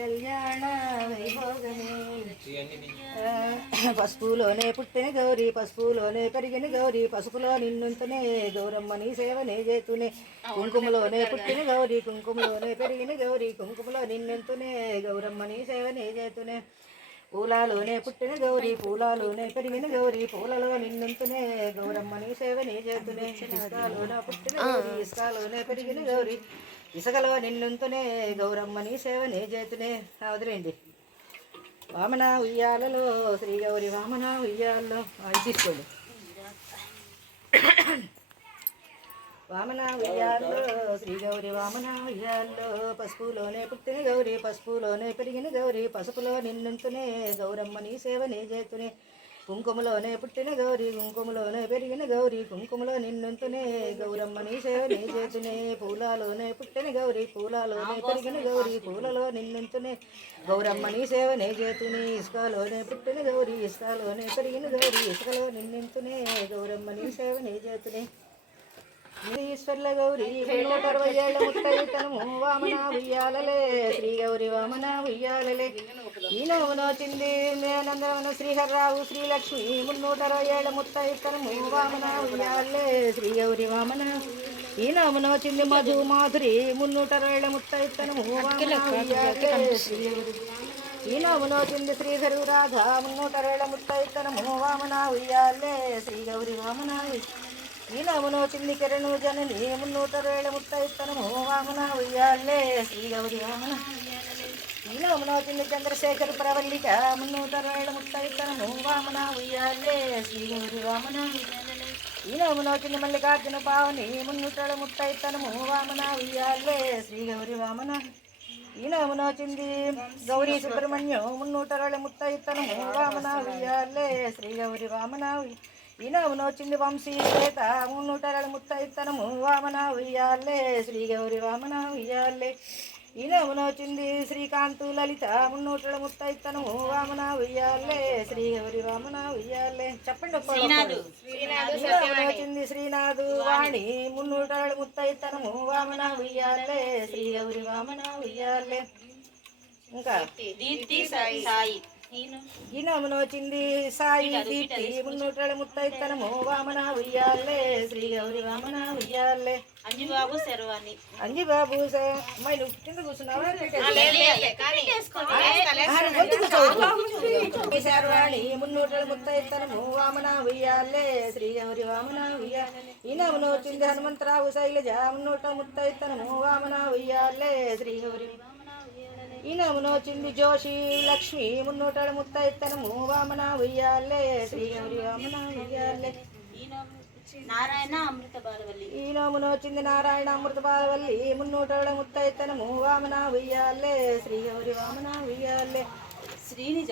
కళ్యాణ వైభోగమే. పసుపులోనే పుట్టిన గౌరీ పసుపులోనే పెరిగిన గౌరీ పసుపులో నిన్నుంతనే గౌరమ్మని సేవనే చేతునే. కుంకుమలోనే పుట్టిన గౌరీ కుంకుమలోనే పెరిగిన గౌరీ కుంకుమలో నిన్నుంతనే గౌరమ్మని సేవనే చేతునే. పూలలోనే పుట్టిన గౌరీ పూలలోనే పెరిగిన గౌరీ పూలలో నిన్నుంతనే గౌరమ్మని సేవనే చేతునే. ఇసుకలోన పుట్టిన గౌరీ ఇసుకలోనే పెరిగిన గౌరీ ఇసుకలో నిన్నుంతనే గౌరమ్మని సేవనే చేతునే. వదిలేండి. వామన ఉయ్యాలలో శ్రీ గౌరి వామన ఉయ్యాలలో తీసుకోండి. వామన ఉయ్యాలలో శ్రీ గౌరి వామన ఉయ్యాలలో పసుపులోనే పుట్టిన గౌరీ పసుపులోనే పెరిగిన గౌరీ పసుపులో నిన్నుంతునే గౌరమ్మని సేవనే చేతునే. కుంకుమలోనే పుట్టిన గౌరీ కుంకుమలోనే పెరిగిన గౌరీ కుంకుమలో నిన్నుంతునే గౌరమ్మని సేవనే చేతునే. పూలలోనే పుట్టిన గౌరీ పూలలోనే పెరిగిన గౌరీ పూలలో నిన్నుంతునే గౌరమ్మని సేవనే చేతునే. ఇసుకలోనే పుట్టిన గౌరీ ఇసుకలోనే పెరిగిన గౌరీ ఇసుకలో నిన్నుంతునే గౌరమ్మని సేవనే చేతునే. ఈశ్వర్ల గౌరీ 160 ఏళ్ళ ముత్తైతనము వామన ఉయ్యాలలే శ్రీ గౌరి వామన ఉయ్యాలలే. ఈ నోమునోచింది మేనందరమున శ్రీహర్రావు శ్రీలక్ష్మి 360 ఏళ్ళ ముత్తైతనము వామన ఉయ్యాలే శ్రీ గౌరి వామన. ఈ నోమునోచింది మధు మాధురి 360 ఏళ్ళ ముత్తైతనము వామన ఉయ్యాలే శ్రీ గౌరి. ఈ నోమునోచింది శ్రీధరు రాధ 360 ఏళ్ళ ముత్తైతనము వామన ఉయ్యాలే శ్రీ గౌరి వామన. ఈ నోమునోచింది కిరణు జనని 360 ఏళ్ళ ముత్తైతనము వామన ఉయ్యాలే శ్రీ గౌరి వామన. ఈ నోమునోచింది చంద్రశేఖర్ ప్రవల్లిక 360 ఏళ్ళ ముత్తైతనము వామన ఉయ్యాలే శ్రీ గౌరి వామన. ఈ నోమునోచింది మల్లికార్జున పావని 360 ఏళ్ళ ముత్తైతనము వామన ఉయ్యాలే శ్రీ గౌరి వామన. ఈ నోమునోచింది గౌరీ సుబ్రహ్మణ్యం 360 ఏళ్ళ ముత్తైతనము వామన ఉయ్యాలే శ్రీ గౌరి వామన. ఈ నోమునోచింది వంశీ శ్వేత 360 ఏళ్ళ ముత్తైతనము వామన ఉయ్యాలే శ్రీ గౌరి వామన ఉయ్యాలే. ఈ నోమునోచింది శ్రీకాంతు లలిత 360 ఏళ్ళ ముత్తైతనము వామన ఉయ్యాలే శ్రీ గౌరి వామన ఉయ్యాలే. చెప్పండి. ఈ నోమునోచింది శ్రీనాథు వాణి 360 ఏళ్ళ ముత్తైతనము వామన ఉయ్యాలే శ్రీ గౌరి వామన ఉయ్యాలే. ఇంకా ఈ నోమునోచింది సాయి దీప్తి 360 ఏళ్ళ ముత్తైతనము వామన ఉయ్యాలే శ్రీ గౌరి వామన ఉయ్యాలే. అంజిబాబు శర్వాణి అంజిబాబు అమ్మాయి నువ్వు కింద కూర్చున్నావా? శర్వాణి 360 ఏళ్ళ ముత్తైతనము వామన ఉయ్యాలే శ్రీ గౌరి వామన ఉయ్యాలే. ఈ నోమునోచింది హనుమంతరావు శైలజ 360 ఏళ్ళ ముత్తైతనము వామన ఉయ్యాలే శ్రీ గౌరి. ఈ నోమునోచింది జోషి లక్ష్మి 360 ఏళ్ళ ముత్తైతనము వామన ఉయ్యాలే శ్రీ గౌరి వామన ఉయ్యాలే. నారాయణ అమృత బాలవల్లి. ఈ నోమునోచింది నారాయణ అమృత బాలవల్లి 360 ఏళ్ళ ముత్తైతనము వామన ఉయ్యాలే శ్రీ గౌరి వామన ఉయ్యాలే. శ్రీనిజ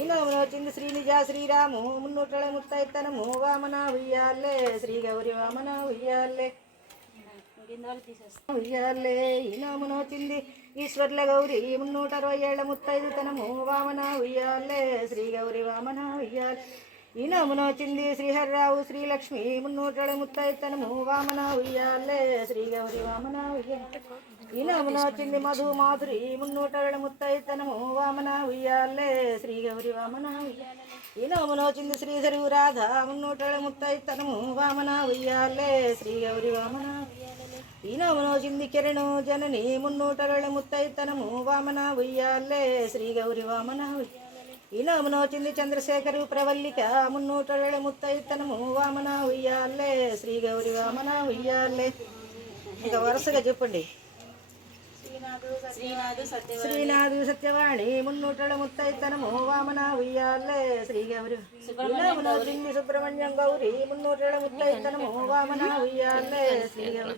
ఈ నోమునోచింది శ్రీనిజ శ్రీరాము 360 ఏళ్ళ ముత్తైతనము వామన ఉయ్యాలే శ్రీ గౌరి వామన ఉయ్యాలే ఉయ్యాలే. ఈ నోమునోచింది ఈశ్వర్ల గౌరీ 360 ఏళ్ళ ముత్తైదుతనము వామన ఉయ్యాలే శ్రీ గౌరి వామన ఉయ్యాలే. ఈ నోమునోచింది శ్రీహర్రావు శ్రీలక్ష్మి 360 ఏళ్ళ ముత్తైదుతనము వామన ఉయ్యాలే శ్రీ గౌరి వామన ఉయ్యాలే. ఈ నోమునోచింది మధు మాధురి 360 ఏళ్ళ ముత్తైదుతనము వామన ఉయ్యాలే శ్రీ గౌరి వామన ఉయ్యాలే. ఈ నోమునోచింది శ్రీధరు రాధ 360 ఏళ్ళ ముత్తైదుతనము వామన ఉయ్యాలే శ్రీ గౌరి వామన. ఈ నోమునోచింది కిరణు జనని 360 ఏళ్ళ ముత్తైతనము వామన ఉయ్యాలే శ్రీ గౌరి వామన. ఈ నోమునోచింది చంద్రశేఖరు ప్రవల్లిక 360 ఏళ్ళ ముత్తైతనము వామన ఉయ్యాలే శ్రీ గౌరి వామన ఉయ్యాలే. ఇంకా వరుసగా చెప్పండి. శ్రీనాథు సత్యవాణి 360 ఏళ్ళ ముత్తైతనము వామన ఉయ్యాలే శ్రీ గౌరి. ఈ నోమునోచింది సుబ్రహ్మణ్యం గౌరీ 360 ఏళ్ళ ముత్తైతనము వామన ఉయ్యాలే శ్రీ గౌరి.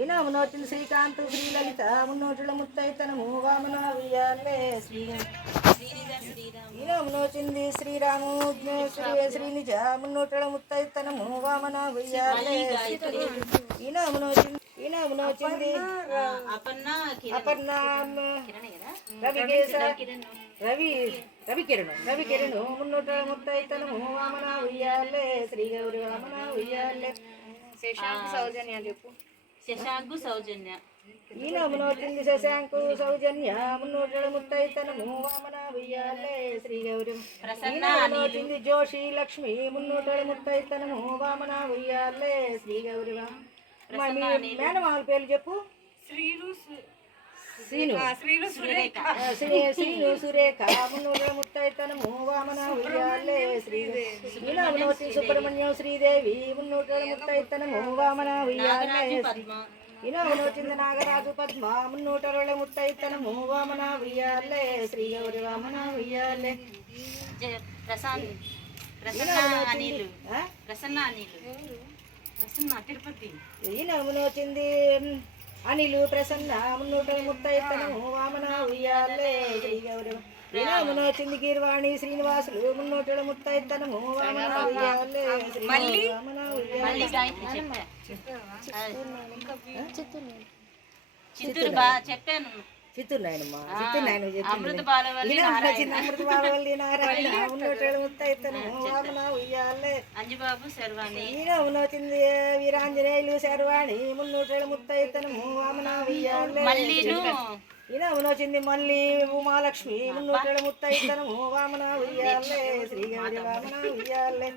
ఈ నోమునోచింది శ్రీకాంతు శ్రీలలిత 360 ఏళ్ళ ముత్తైతనము వామన ఉయ్యాలే శ్రీ గౌరి. ఈ నోమునోచింది శ్రీరాము శ్రీనిజ 360 ఏళ్ళ ముత్తైతనము వామన ఉయ్యాలే. ఈ నోమునోచింది అపర్ణ రవికిరణు 360 ఏళ్ళ ముత్తైతనము వామన ఉయ్యాలే శ్రీ గౌరి వామన ఉయ్యాలే. శశాంకు సౌజన్య ఈ నోమును వచ్చింది శశాంకు సౌజన్య మున్నూటల ముత్తైతనము వామన ఉయ్యాలే శ్రీ గౌరి. ఈ నోమును వచ్చింది జోషి లక్ష్మి మున్నూటల ముత్తైతనము వామన ఉయ్యాలే శ్రీ గౌరి. మేనమాల పేర్లు చెప్పు. శ్రీను శ్రీను సురేఖ మున్నూటల ముత్తైతనము వామన ఉయ్యాలే శ్రీ. ఈ నోమును వచ్చింది సుబ్రహ్మణ్యం శ్రీదేవి మున్నూటల ముత్తైతనము వామన ఉయ్యాలే. ఈనోమును వచ్చింది నాగరాజు పద్మ మున్నూటల ముత్తైతనము వామన ఉయ్యాలే శ్రీ గౌరి వామన ఉయ్యాలే. ఈ నోమును వచ్చింది అనిలు ప్రసన్న మున్నూటల ముత్తైతనము వామన ఉయ్యాలే శ్రీ గౌరి. ఈ నోమును వచ్చింది గీర్వాణి శ్రీనివాసులు మున్నూటల ముత్తైతనము వామన ఉయ్యాలే శ్రీ గౌరి వామన ఉయ్యాలే. చిత్తూరు చెప్పాను. చిత్తూరు నాయనమ్మ చిత్తూరు నాయన చెప్పింది. అమృత బాలవల్లి నారాయణ మున్నూటల ముత్తైతనము వామన ఉయ్యాలే. అంజుబాబు శర్వాణి. ఈ నోమును వచ్చింది వీరాంజనేయులు శర్వాణి మున్నూటల ముత్తైతనము వామన ఉయ్యాలే. ఈ నోమును వచ్చింది మళ్ళీ ఉమాలక్ష్మి మున్నూటల ముత్తైతనము వామన ఉయ్యాలే శ్రీ గౌరి వామన ఉయ్యాలే.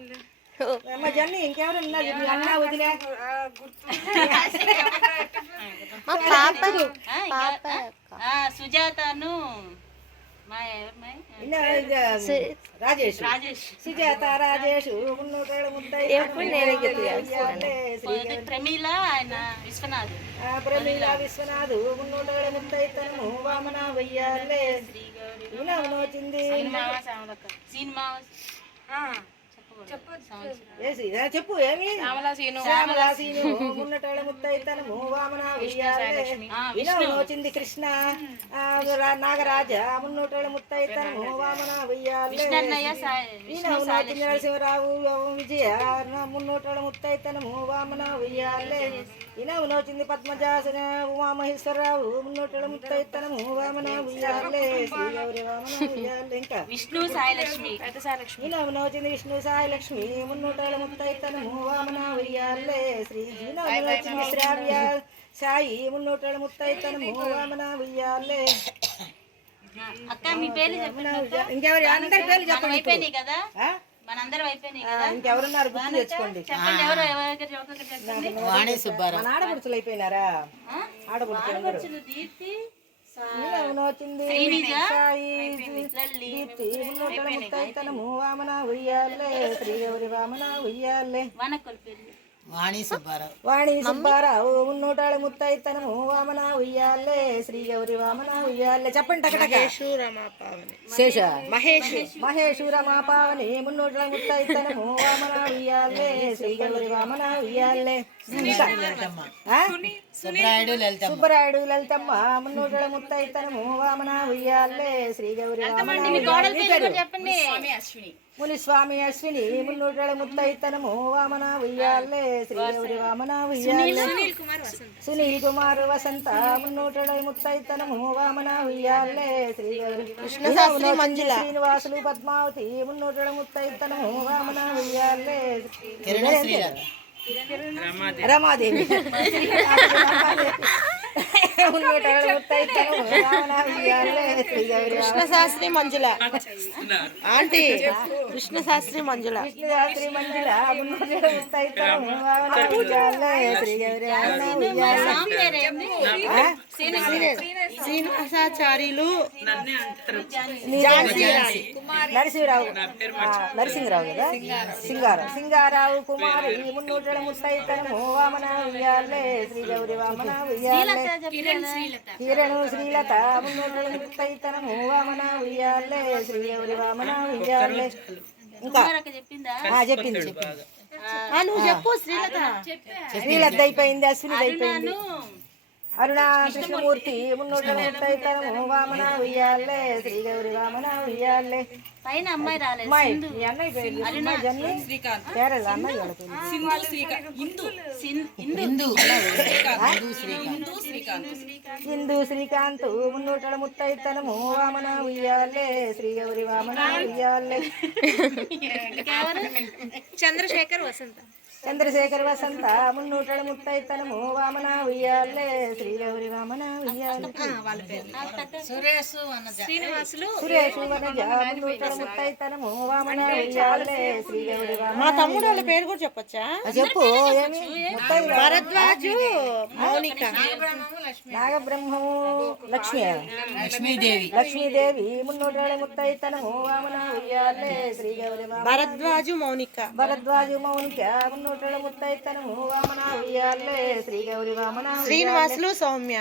అమ్మ జన్ని ఇంకెవరన్నా అన్న వదిలే సుజాతను రాజేష్ సుజాత రాజేష్ మున్నూటల ప్రమీల విశ్వనాథ్ ప్రమీల విశ్వనాథ్ మున్నూటల ముత్తైతనము వామన ఉయ్యాలే. ఈ నోమును వచ్చింది సినిమా చెప్పు ఏమి శ్యామలాసీను మున్నటల ముత్తైతనము వామన ఉయ్యాలే. ఈ నోమును వచ్చింది కృష్ణ నాగరాజ మున్నూటల ముత్తైతనము వామన ఉయ్యాలే. ఈ నోమును వచ్చింది నరసింహరావు విజయ మున్నూటల ముత్తైతనము వామన ఉయ్యాలే. ఈ నోమును వచ్చింది పద్మజాసన ఉమామహేశ్వరరావు మున్నూటల ముత్తైతనము వామన ఉయ్యాలే శ్రీ గౌరి వామన ఉయ్యాలే. ఇంకా విష్ణు సాయిలక్ష్మి. ఈ నోమును వచ్చింది విష్ణు సాయిలక్ష్మి మున్నూటల ముత్తైతనము వామన ఉయ్యాలే శ్రీ. ఈ నోమును వచ్చింది శ్రావ్య సాయి మున్నూటల ముత్తైతనము వామన ఉయ్యాలే. అక్క మీ పేర్లు చెప్పండి. ఇంకెవరి అందరి పేర్లు చెప్పండి. అయిపోయినాయి కదా, మనందరం అయిపోయినాయి కదా. ఇంకెవరున్నారు గుర్తు తెచ్చుకోండి. చెప్పండి ఎవరు ఒక్కొక్కటి చెప్పండి. వాణి సుబ్బారావు. మన ఆడపడుచులు అయిపోయినారా? ఆడపడుచులు దీప్తి వచ్చింది దీప్తి మున్నూటల ముత్తైతనము వామన ఉయ్యాలే శ్రీ గౌరి వామన ఉయ్యాలే. వాణి సుబ్బారావు. వాణి సుబ్బారావు మున్నూటల ముత్తైతనము వామన ఉయ్యాలే శ్రీ గౌరి వామన ఉయ్యాలే. చెప్పండి టకటక. శేష మహేషు రమా పావని మున్నూటల ముత్తైతనము వామన ఉయ్యాలే శ్రీ గౌరి వామన ఉయ్యాలే. సుబ్బరాయుడు లలితమ్మ మున్నూటల ముత్తైతనము వామన ఉయ్యాలే శ్రీ గౌరి వామన ఉయ్యాలే. మునిస్వామి అశ్విని మున్నూటల ముత్తైతనము వామన ఉయ్యాలే శ్రీ గౌరి వామన ఉయ్యాలే. సునీల్ కుమార్ వసంత మున్నూటల ముత్తైతనము వామన ఉయ్యాలే శ్రీ గౌరి. శ్రీనివాసులు పద్మావతి మున్నూటల ముత్తైతనము వామన ఉయ్యాలే. రమాదేవి మున్నూటల ముత్తైతనము వామన ఉయ్యాలే శ్రీ గౌరి. కృష్ణశాస్త్రి మంజుల ఆంటీ. కృష్ణశాస్త్రి మంజుల మున్నూటల ముత్తైతనము వామన ఉయ్యాలే శ్రీ గౌరి వామన ఉయ్యాలే. శ్రీనివాసాచార్యులు నరసింహరావు కదా సింగారావు కుమారి మున్నూటల ముత్తైతనము వామన ఉయ్యాలే శ్రీ గౌరి వామన ఉయ్యాలే. కిరణు శ్రీలత మున్నూటల ముత్తైతనము వామన ఉయ్యాలే శ్రీ గౌరి వామన ఉయ్యాలే. ఇంకా చెప్పింది నువ్వు చెప్పు. శ్రీలత అయిపోయింది, అశ్విని అయిపోయింది. అరుణా కృష్ణమూర్తి మున్నూటల ముత్తైతనము వామన ఉయ్యాలే శ్రీ గౌరి వామన ఉయ్యాలే. పైన అమ్మాయి రాలేదు. మీ అన్నయ్య పేరు జన్ని పేరల అన్నయ్య హిందూ శ్రీకాంత్ మున్నూటల ముత్తైతనము వామన ఉయ్యాలే శ్రీ గౌరి వామన ఉయ్యాలే. చంద్రశేఖర్ వసంత చంద్రశేఖర వసంత మున్నూటల ముత్తైతనము వామన ఉయ్యాలే శ్రీ గౌరి వామన ఉయ్యాలే శ్రీనివాసులు సురేషు వనజ మున్నూటల ముత్తైతనము వామన ఉయ్యాలే శ్రీ గౌరి వామన మా తమ్ముడు వాళ్ళ పేరు కూడా చెప్పొచ్చా? చెప్పు ఏమి ముత్తైదు భరద్వాజు మౌనిక నాగబ్రహ్మము లక్ష్మీదేవి లక్ష్మీదేవి మున్నూటల ముత్తైతనము వామన ఉయ్యాలే శ్రీ గౌరి వామన భరద్వాజు మౌనిక భరద్వాజు మౌనిక మున్నూటల ముత్తైతనము వామన ఉయ్యాలే శ్రీ గౌరి వామన శ్రీనివాసులు సౌమ్య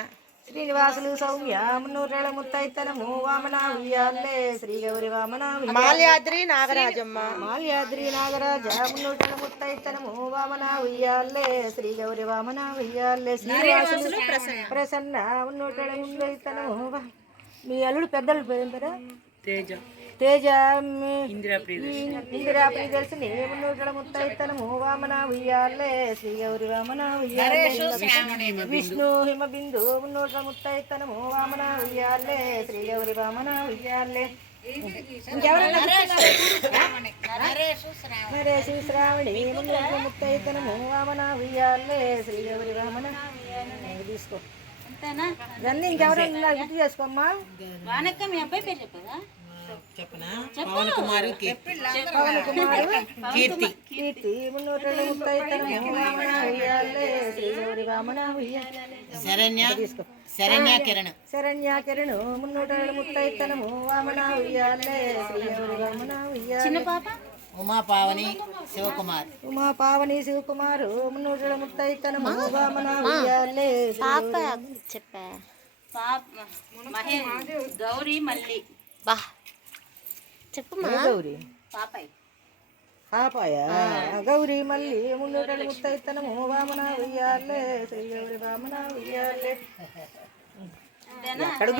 శ్రీనివాసులు సౌమ్య మున్నూటల ముత్తైతనము వామన ఉయ్యాలే శ్రీ గౌరి వామన మాల్యాద్రి నాగరాజమ్మ మాల్యాద్రి నాగరాజ మున్నూటల ముత్తైతనము వామన ఉయ్యాలే శ్రీ గౌరి వామన ఉయ్యాలే శ్రీనివాసులు ప్రసన్న మున్నూటల ముత్తైతనము మీ అల్లుడు పెద్దలు పేరు తేజ ఇందిరా ప్రియదర్శిని మున్నూటల ముత్తైతనము వామన ఉయ్యాలే శ్రీ గౌరి వామన ఉయ్యాలే విష్ణు హిమబిందు మున్నూటల ముత్తైతనము వామన ఉయ్యాలే శ్రీ గౌరి వామన ఉయ్యాలే నరేషు శ్రావణి మున్నూటల ముత్తైతనము వామన ఉయ్యాలే శ్రీ గౌరి వామన తీసుకో అంతేనా? ఇవన్నీ ఇంకెవరైనా గుర్తు చేసుకోమ్మా. వానక్క మీ అబ్బాయి పేరు చెప్పదా? పవన్ కుమార్ కీర్తి కీర్తి మున్నూటల ముత్తైతనము వామన ఉయ్యాలే శ్రీ గౌరి వామన ఉయ్యాలే తీసుకో. శరణ్య కిరణ్ మున్నూటల ముత్తైతనము వామన ఉయ్యాలే శ్రీ గౌరి వామన ఉయ్యాలే చిన్న పాప ఉమా పావని శివకుమార్ ఉమా పావని శివకుమారు మున్నూటల ముత్తైతనము వామన ఉయ్యాలే చెప్పా పాప గౌరీ మల్లి బా చెప్పు గౌరి పాపాయ్ పాపాయ గౌరీ మల్లి మున్నూటల ముత్తైతనము వామన ఉయ్యాలే శ్రీ గౌరి వామన ఉయ్యాలే అంతేనా? ఎక్కడ